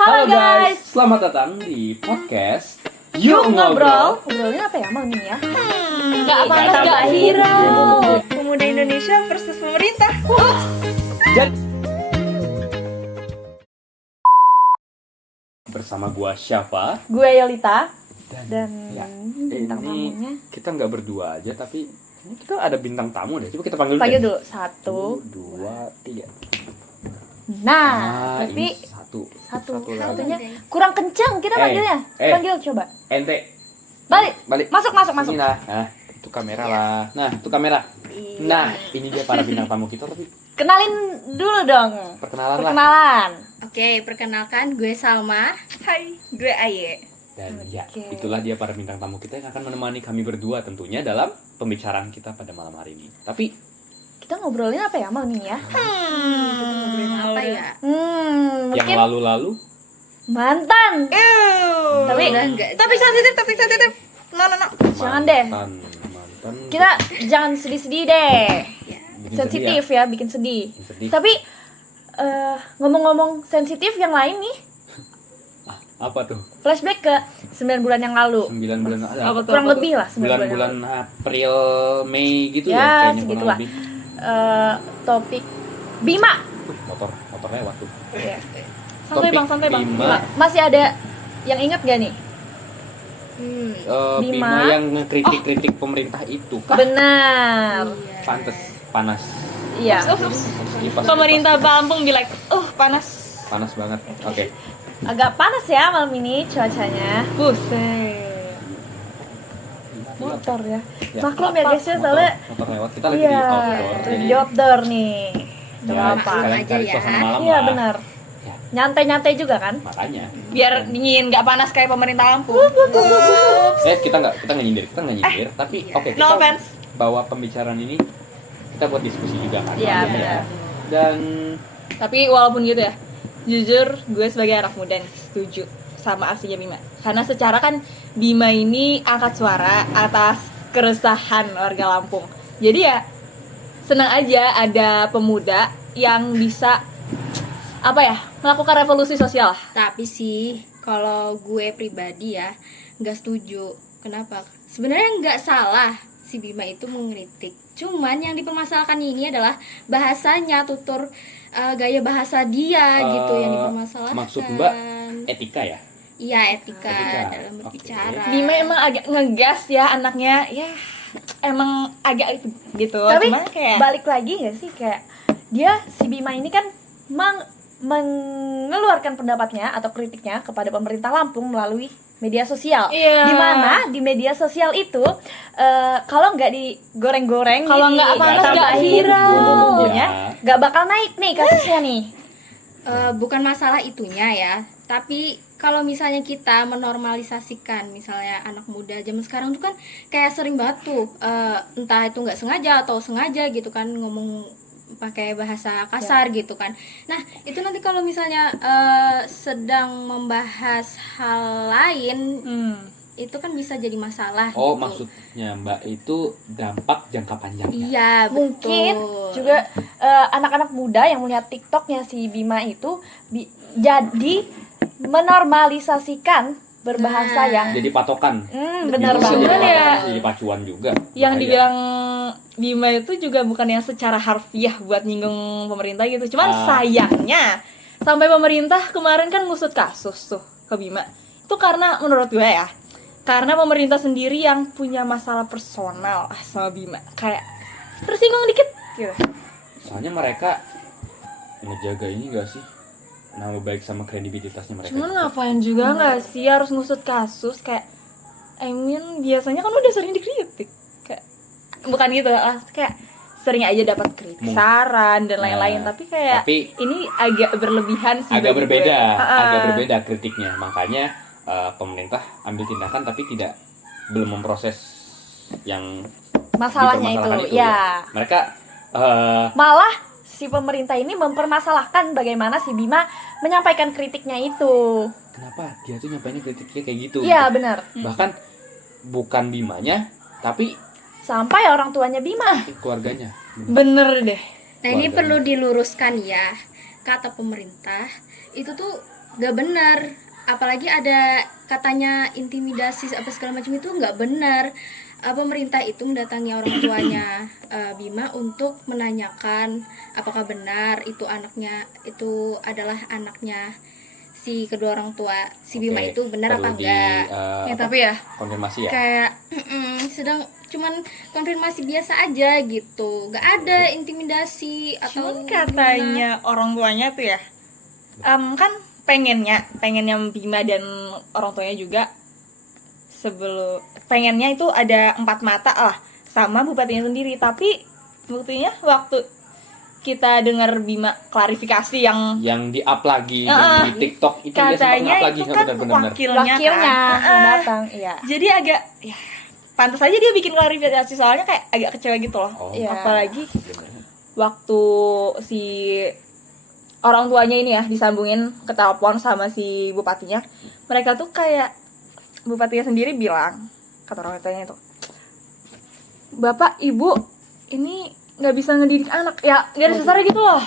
Halo guys, selamat datang di podcast yuk ngobrol. Ngobrolnya apa ya malam ini ya? Nggak panas, nggak viral. Pemuda Indonesia versus pemerintah. Jadi bersama gua Syafa Gue Yolita dan ya, bintang ini tamunya. kita nggak berdua aja tapi ini kita ada bintang tamu deh. Coba kita panggil Panggil deh. dulu 1, 2, 3. Nah, tapi satu satunya lagi. kurang kenceng kita panggilnya. Panggil coba. Ente Balik. Masuk. Sini lah. Nah, itu kamera lah. Nah, itu kamera. Nah, ini dia para bintang tamu kita tapi Kenalin dulu dong. perkenalan. Oke, perkenalkan gue Salma. Hai, gue Aye. Dan ya, Oke. itulah dia para bintang tamu kita yang akan menemani kami berdua tentunya dalam pembicaraan kita pada malam hari ini. Tapi Kita ngobrolin apa ya malam ini ya? Ngobrolin apa ya? yang Mungkin lalu-lalu mantan. Tapi- Tapi sensitif. No. Jangan deh. mantan Kita jangan sedih-sedih deh. bikin Sensitif sedih ya, bikin sedih. Bikin sedih. Tapi ngomong-ngomong sensitif yang lain nih, Apa tuh? flashback ke 9 bulan yang lalu. 9 bulan ada Apa tuh? Kurang lebih lah 9 bulan. yang bulan lalu. April Mei gitu Ya, ya kayaknya kurang segitulah. lebih. Topik Bima. Motor lewat tuh. Ya. Santai Topik bang. Bima. Masih ada yang ingat gak nih? Bima Bima. yang ngekritik-kritik pemerintah itu kah? Benar. Pantes panas. Iya. Kipas- Pemerintah Lampung bilang, panas. panas banget. Oke. Agak panas ya malam ini cuacanya. Buset. Motor ya. Ya. Maklum ya guys ya, soalnya motor lewat. Kita lagi di iya, outdoor. di outdoor nih. Gak Ya, apa. sekalian Aja cari ya. suasana malam Iya lah. benar. Ya, Nyantai-nyantai juga kan? makanya. Biar dingin, nggak panas kayak pemerintah Lampung. Kita nggak nyindir, tapi oke, kita No offense. bawa pembicaraan ini kita buat diskusi juga kan. Iya, malamnya. benar. Dan Tapi walaupun gitu ya, jujur gue sebagai anak muda nih setuju sama aksinya Bima. Karena secara kan Bima ini angkat suara atas keresahan warga Lampung. Jadi ya senang aja ada pemuda yang bisa melakukan revolusi sosial. Tapi sih kalau gue pribadi ya nggak setuju. Kenapa? Sebenarnya nggak salah si Bima itu mengkritik. Cuman yang dipermasalahkan ini adalah bahasanya, tutur gaya bahasa dia gitu yang dipermasalahkan. maksud Mbak etika ya? Iya, etika Etika. dalam Oke. berbicara. Bima emang agak ngegas ya anaknya, ya emang agak gitu. Tapi Cuman kayak balik lagi gak sih kayak dia si Bima ini kan mengeluarkan pendapatnya atau kritiknya kepada pemerintah Lampung melalui media sosial. Iya. Dimana di media sosial itu kalau nggak digoreng-goreng, Kalau nggak panas, nggak viral. bumbunya, nggak bakal naik nih kasusnya nih. Bukan masalah itunya ya, tapi kalau misalnya kita menormalisasikan misalnya anak muda zaman sekarang tuh kan kayak sering banget tuh entah itu nggak sengaja atau sengaja gitu kan ngomong pakai bahasa kasar gitu kan. Nah itu nanti kalau misalnya sedang membahas hal lain itu kan bisa jadi masalah. Oh, gitu. maksudnya Mbak itu dampak jangka panjangnya. Iya Mungkin betul. juga anak-anak muda yang melihat TikToknya si Bima itu jadi menormalisasikan berbahasa yang Jadi patokan. benar Bisa banget. jadi Cuman ya, patokan, jadi pacuan juga. yang Bahaya. dibilang Bima itu juga bukan yang secara harfiah buat nyinggung pemerintah gitu. Cuman sayangnya sampai pemerintah kemarin kan ngusut kasus tuh ke Bima. Itu karena menurut gue ya, karena pemerintah sendiri yang punya masalah personal sama Bima. Kayak tersinggung dikit gitu. Soalnya mereka ngejaga ini gak sih? Nama baik sama kredibilitasnya mereka. Cuman ngapain juga nggak sih harus ngusut kasus kayak biasanya kan udah sering dikritik kayak bukan gitu kayak sering aja dapat kritik saran dan lain-lain tapi ini agak berlebihan sih agak bagi berbeda, gue. agak berbeda kritiknya. Makanya pemerintah ambil tindakan tapi belum memproses yang Masalahnya dipermasalahkan itu, ya. Mereka Malah si pemerintah ini mempermasalahkan bagaimana si Bima menyampaikan kritiknya itu. kenapa dia tuh nyampainya kritiknya kayak gitu? Iya, benar. Bahkan bukan Bimanya, tapi Sampai orang tuanya Bima. keluarganya. Bener deh. Nah ini Keluarganya. perlu diluruskan ya, kata pemerintah itu tuh nggak benar. Apalagi ada katanya intimidasi apa segala macam, itu nggak benar. Pemerintah itu mendatangi orang tuanya Bima untuk menanyakan apakah benar itu adalah anaknya si kedua orang tua si Bima Oke, itu, benar perlu apa enggak. Ya tapi ya konfirmasi ya. Kayak sedang cuman konfirmasi biasa aja gitu, nggak ada intimidasi atau cuman katanya orang tuanya tuh ya kan pengennya Bima dan orang tuanya juga pengennya itu ada 4 mata lah sama bupatinya sendiri, tapi buktinya waktu kita dengar Bima klarifikasi yang di-up lagi di TikTok itu dia sempat katanya nge-up lagi itu kan benar-benar. wakilnya yang kan. datang, iya. Jadi agak ya pantas aja dia bikin klarifikasi, soalnya kayak agak kecewa gitu loh. Oh, Iya. Apalagi bener. waktu si orang tuanya ini ya disambungin ke telepon sama si bupatinya, mereka tuh kayak bupatinya sendiri bilang, kata orang tuanya itu, Bapak Ibu ini nggak bisa ngedidik anak ya, garis besarnya gitu loh.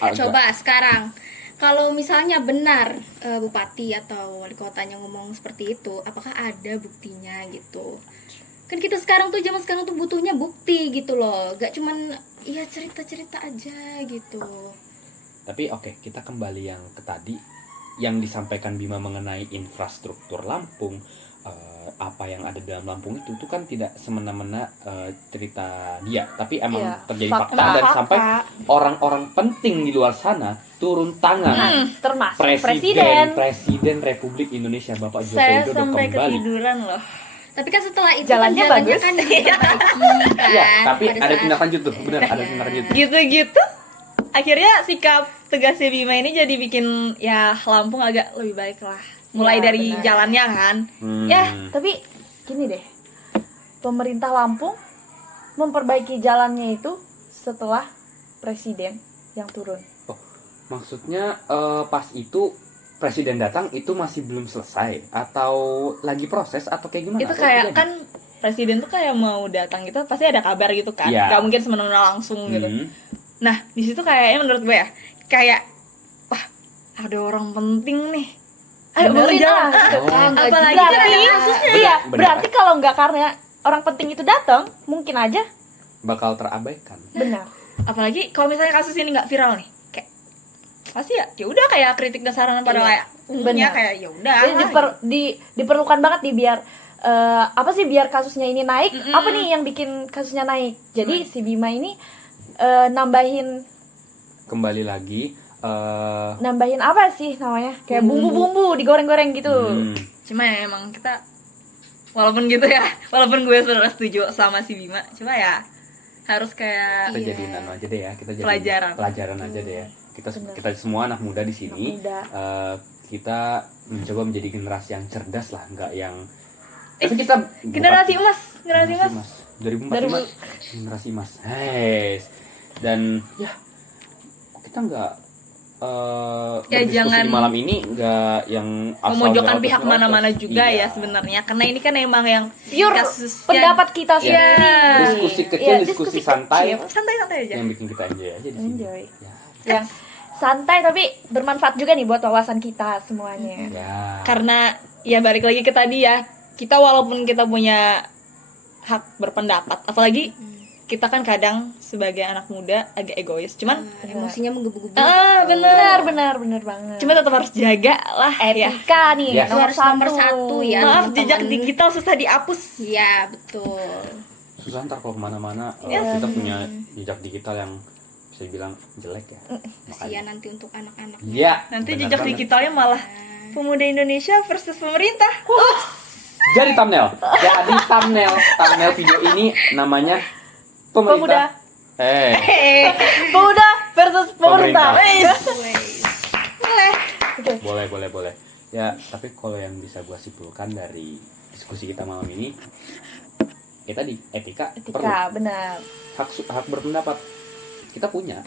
Coba sekarang kalau misalnya benar bupati atau wali kotanya ngomong seperti itu, apakah ada buktinya gitu? Kan kita sekarang tuh zaman sekarang tuh butuhnya bukti gitu loh, gak cuman ya cerita-cerita aja gitu. Tapi oke, kita kembali yang ke tadi yang disampaikan Bima mengenai infrastruktur Lampung. Apa yang ada dalam Lampung itu kan tidak semena-mena cerita dia, tapi emang Iya, terjadi fakta. fakta dan sampai orang-orang penting di luar sana turun tangan. Termasuk Presiden Republik Indonesia Bapak Joko Saya Widodo sampai kembali. ketiduran loh. Tapi kan setelah itu Jalannya kan bagus. kan diperbaiki kan. Iya, tapi pada ada saat- tindak lanjut tuh, benar ada Iya. tindak lanjut. Gitu-gitu akhirnya sikap tegasnya Bima ini jadi bikin ya Lampung agak lebih baik lah. Mulai Ya, dari benar. jalannya kan. Hmm. Ya, Tapi gini deh, pemerintah Lampung memperbaiki jalannya itu setelah presiden yang turun. Maksudnya pas itu presiden datang itu masih belum selesai atau lagi proses atau kayak gimana? itu Atau kayak terjadi? kan presiden tuh kayak mau datang gitu pasti ada kabar gitu kan. Iya. Gak mungkin semena-mena langsung gitu. Hmm. Nah, di situ kayaknya menurut gue ya, kayak wah, ada orang penting nih. Ayo bangun Benerin jalan. lah, gitu. Oh. Apalagi Berarti- kan ada kasusnya. Iya, Benar. berarti kalau nggak karena orang penting itu datang, mungkin aja Bakal terabaikan. benar. Apalagi kalau misalnya kasus ini nggak viral nih, kayak pasti ya udah kayak kritik dan saran pada Iya, kayak umumnya benar. kayak ya udah. Jadi diperlukan banget nih biar apa sih biar kasusnya ini naik? Mm-mm. Apa nih yang bikin kasusnya naik? Jadi si Bima ini nambahin Kembali lagi apa sih namanya? Kayak bumbu-bumbu digoreng-goreng gitu. Cuma ya emang kita walaupun gitu ya, walaupun gue sebenarnya setuju sama si Bima, cuma ya harus kayak kita jadiin anu aja deh ya, kita jadi Pelajaran. aja deh ya. Benar. Kita semua anak muda di sini Anak muda. kita mencoba menjadi generasi yang cerdas lah, nggak yang tapi kita generasi emas, generasi emas. 2045 generasi emas. Dan ya kita nggak Ya, berdiskusi jangan di malam ini nggak yang asal memojokkan nyerocos- pihak mana-mana nyerocos. juga Iya. ya sebenarnya, karena ini kan emang yang Pure kasus pendapat kita Iya. sendiri. Diskusi kecil, Iya, diskusi diskusi santai santai-santai aja. yang bikin kita enjoy aja di sini. Enjoy. Ya. Yang santai tapi bermanfaat juga nih buat wawasan kita semuanya. Ya. Karena ya balik lagi ke tadi ya, kita walaupun kita punya hak berpendapat, apalagi kita kan kadang sebagai anak muda agak egois, cuman Emosinya menggebu-gebu. bener Benar banget. cuma tetap harus jaga lah ya. etika nih Yes. Itu harus nomor satu ya. Maaf, teman-teman. jejak digital susah dihapus. Iya, betul. Susah ntar kalau kemana-mana Yes. kita punya jejak digital yang bisa dibilang jelek ya. Kasihan nanti untuk anak-anak. Iya. Nanti benar jejak banget. digitalnya malah pemuda Indonesia versus pemerintah. Jadi thumbnail video ini namanya pemerintah. Pemuda versus pemerintah. Boleh. Ya, tapi kalau yang bisa gua simpulkan dari diskusi kita malam ini, ya tadi etika perlu. Benar. Hak berpendapat kita punya.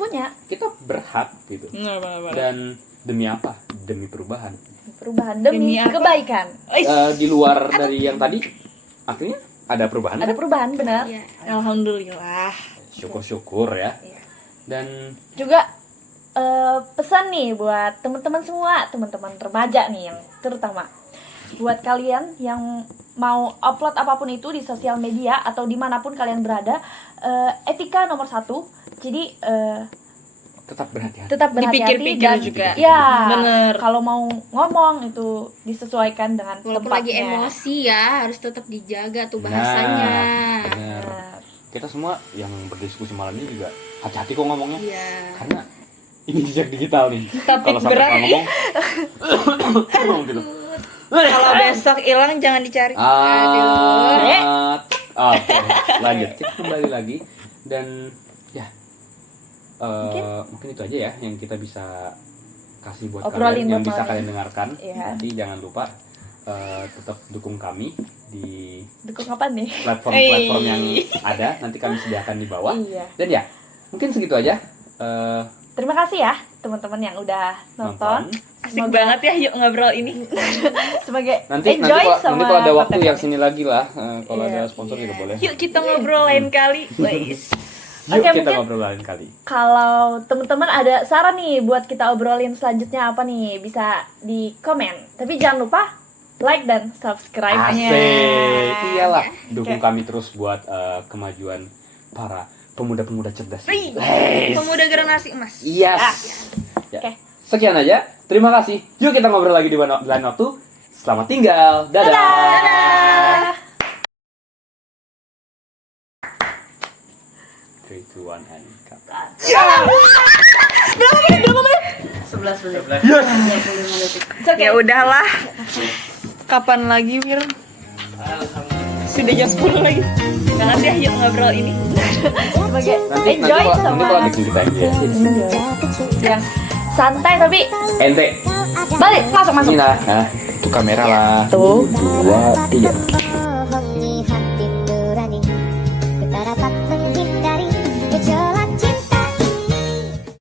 Kita berhak gitu. Benar. Dan demi apa? Demi perubahan. Demi apa? kebaikan. Di luar dari yang tadi, akhirnya ada perubahan. Ada kan? perubahan, benar. Iya. Alhamdulillah. Syukur-syukur ya. Iya. Dan Juga pesan nih buat teman-teman semua, teman-teman remaja nih yang terutama buat kalian yang mau upload apapun itu di sosial media atau dimanapun kalian berada, etika nomor 1. Jadi Tetap berhati-hati. tetap berhati-hati Dipikir-pikir dan juga. ya Bener. kalau mau ngomong itu disesuaikan dengan Walaupun tempatnya. lagi emosi ya harus tetap dijaga tuh Nah, bahasanya. bener. Nah, Kita semua yang berdiskusi malam ini juga hati-hati kok ngomongnya. Iya. Karena ini jejak digital nih. Topik Kalau sampai berat salah ya. ngomong gitu. Kalau besok hilang jangan dicari. Oke, lanjut. Kita kembali lagi dan ya mungkin itu aja ya yang kita bisa kasih buat Obrolin kalian yang buat bisa kalian. kalian dengarkan. Iya. Nanti jangan lupa tetap dukung kami di dukung apa nih? platform-platform yang ada. Nanti kami sediakan di bawah. Iya. Dan ya, mungkin segitu aja. Terima kasih ya teman-teman yang udah nonton. Asik banget ya yuk ngobrol ini. Sebagai Nanti enjoy sama kalau ada waktu konten yang kami. sini lagi lah. Kalau Iya. ada sponsor juga boleh. Yuk kita ngobrol lain kali. Wais. Yuk Oke, kita mungkin- ngobrol lain kali. Kalau teman-teman ada saran nih buat kita obrolin selanjutnya apa nih, bisa di komen. Tapi jangan lupa like dan subscribe-nya. Asik. Iyalah, dukung Oke. kami terus buat kemajuan para pemuda-pemuda cerdas. Wih, Yes. Pemuda generasi emas. Yes. Ya. Oke. Sekian aja. Terima kasih. Yuk kita ngobrol lagi di lain waktu. Selamat tinggal. Dadah. Dadah. 3, 2, 1 and cut. 11 menit. Yes. It's okay. Ya udahlah. Kapan lagi, Wir? Sudah jam 10 lagi. Jangan deh yuk ngobrol ini. Sebagai Nanti enjoy nanti sama kalau ada kita aja. yang santai tapi Ente. balik masuk. Ini lah. Nah, itu kamera lah. Tuh. 2, 3.